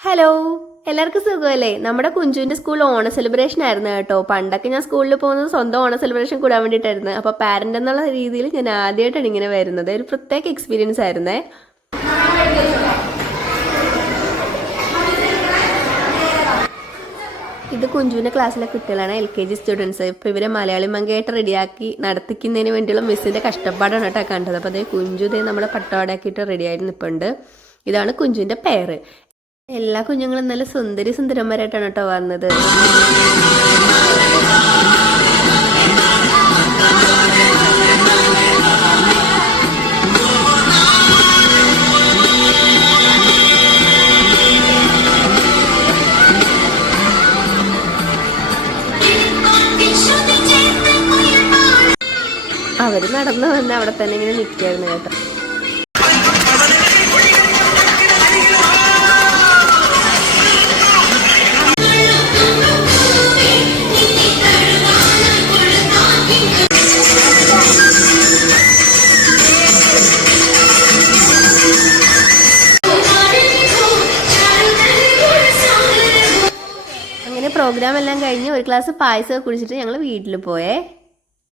Hello, എല്ലാവർക്കും സുഖമല്ലേ? നമ്മുടെ കുഞ്ചുവിന്റെ സ്കൂൾ ഓണ സെലിബ്രേഷൻ ആയിരുന്നു കേട്ടോ. പണ്ടൊക്കെ ഞാൻ സ്കൂളിൽ പോകുന്നത് സ്വന്തം ഓണ സെലിബ്രേഷൻ കൂടാൻ വേണ്ടിയിട്ടായിരുന്നു. അപ്പോൾ പാരന്റ് എന്നുള്ള രീതിയിൽ ഞാൻ ആദ്യമായിട്ടാണ് ഇങ്ങനെ വരുന്നത്. ഒരു പ്രത്യേക എക്സ്പീരിയൻസ് ആയിരുന്നേ. ഇത് കുഞ്ചുവിന്റെ ക്ലാസ്സിലെ കുട്ടികളാണ്, LKG സ്റ്റുഡൻസ്. ഇപ്പോൾ ഇവരെ മലയാളി മങ്കയായിട്ട് റെഡിയാക്കി നടത്തിക്കുന്നതിന് വേണ്ടിയുള്ള മിസ്സിന്റെ കഷ്ടപ്പാടാണ് കേട്ടോ കണ്ടത്. അപ്പോൾ അതേ കുഞ്ചു ഇതേ നമ്മളെ പട്ടോടാക്കിയിട്ട് റെഡിയായിട്ട് നിൽപ്പുണ്ട്. ഇതാണ് കുഞ്ചുവിന്റെ പേര്. എല്ലാ കുഞ്ഞുങ്ങളും നല്ല സുന്ദരി സുന്ദരന്മാരായിട്ടാണ് കേട്ടോ വന്നത്. അവര് നടന്നു വന്ന് അവിടെ തന്നെ ഇങ്ങനെ നിൽക്കായിരുന്നു കേട്ടോ. അങ്ങനെ പ്രോഗ്രാം എല്ലാം കഴിഞ്ഞ് ഒരു ഗ്ലാസ് പായസമൊക്കെ കുടിച്ചിട്ട് ഞങ്ങൾ വീട്ടിൽ പോയേ.